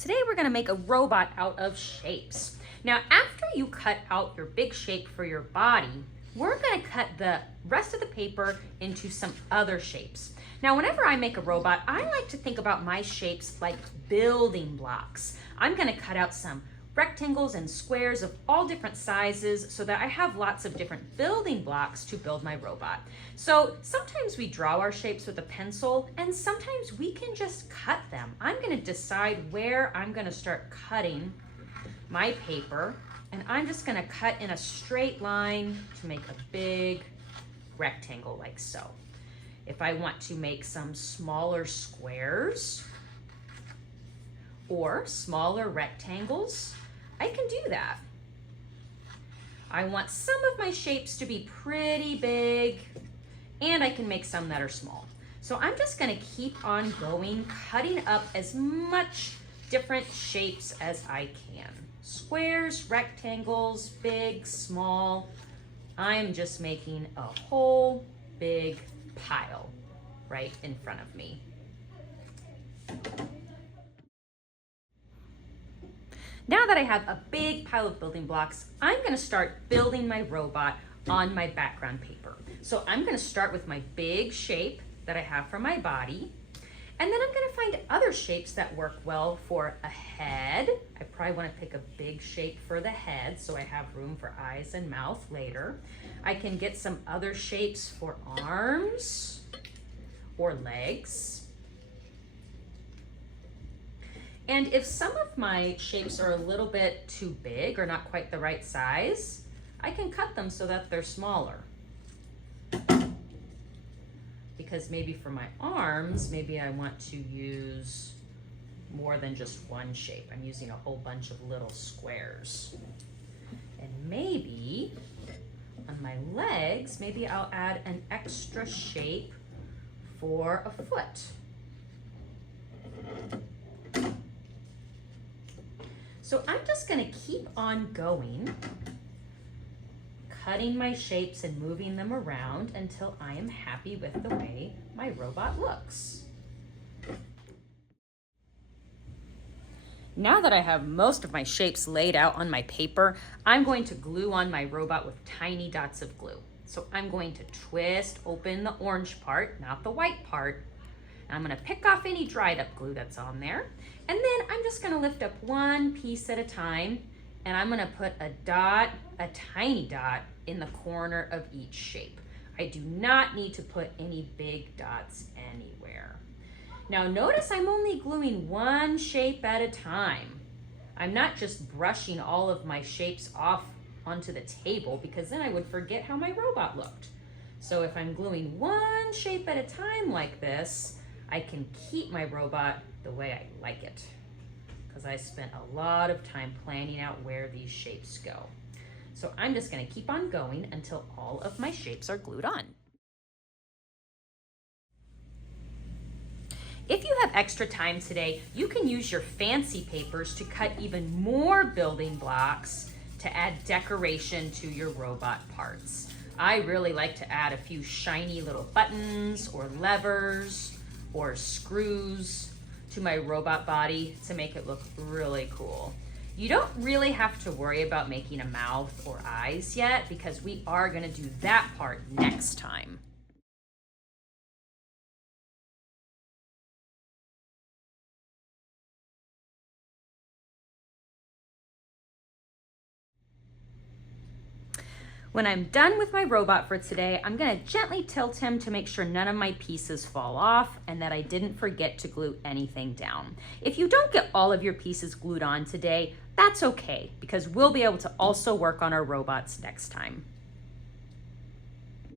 Today we're gonna make a robot out of shapes. Now, after you cut out your big shape for your body, we're gonna cut the rest of the paper into some other shapes. Now, whenever I make a robot, I like to think about my shapes like building blocks. I'm gonna cut out some rectangles and squares of all different sizes so that I have lots of different building blocks to build my robot. So sometimes we draw our shapes with a pencil and sometimes we can just cut them. I'm gonna decide where I'm gonna start cutting my paper, and I'm just gonna cut in a straight line to make a big rectangle like so. If I want to make some smaller squares or smaller rectangles, I can do that. I want some of my shapes to be pretty big, and I can make some that are small. So I'm just gonna keep on going, cutting up as much different shapes as I can. Squares, rectangles, big, small. I'm just making a whole big pile right in front of me. Now that I have a big pile of building blocks, I'm gonna start building my robot on my background paper. So I'm gonna start with my big shape that I have for my body, and then I'm gonna find other shapes that work well for a head. I probably wanna pick a big shape for the head so I have room for eyes and mouth later. I can get some other shapes for arms or legs. And if some of my shapes are a little bit too big or not quite the right size, I can cut them so that they're smaller. Because maybe for my arms, maybe I want to use more than just one shape. I'm using a whole bunch of little squares. And maybe on my legs, maybe I'll add an extra shape for a foot. So I'm just gonna keep on going, cutting my shapes and moving them around until I am happy with the way my robot looks. Now that I have most of my shapes laid out on my paper, I'm going to glue on my robot with tiny dots of glue. So I'm going to twist open the orange part, not the white part. I'm gonna pick off any dried up glue that's on there. And then I'm just gonna lift up one piece at a time, and I'm gonna put a dot, a tiny dot, in the corner of each shape. I do not need to put any big dots anywhere. Now notice I'm only gluing one shape at a time. I'm not just brushing all of my shapes off onto the table because then I would forget how my robot looked. So if I'm gluing one shape at a time like this, I can keep my robot the way I like it because I spent a lot of time planning out where these shapes go. So I'm just gonna keep on going until all of my shapes are glued on. If you have extra time today, you can use your fancy papers to cut even more building blocks to add decoration to your robot parts. I really like to add a few shiny little buttons or levers or screws to my robot body to make it look really cool. You don't really have to worry about making a mouth or eyes yet because we are gonna do that part next time. When I'm done with my robot for today, I'm gonna gently tilt him to make sure none of my pieces fall off and that I didn't forget to glue anything down. If you don't get all of your pieces glued on today, that's okay because we'll be able to also work on our robots next time.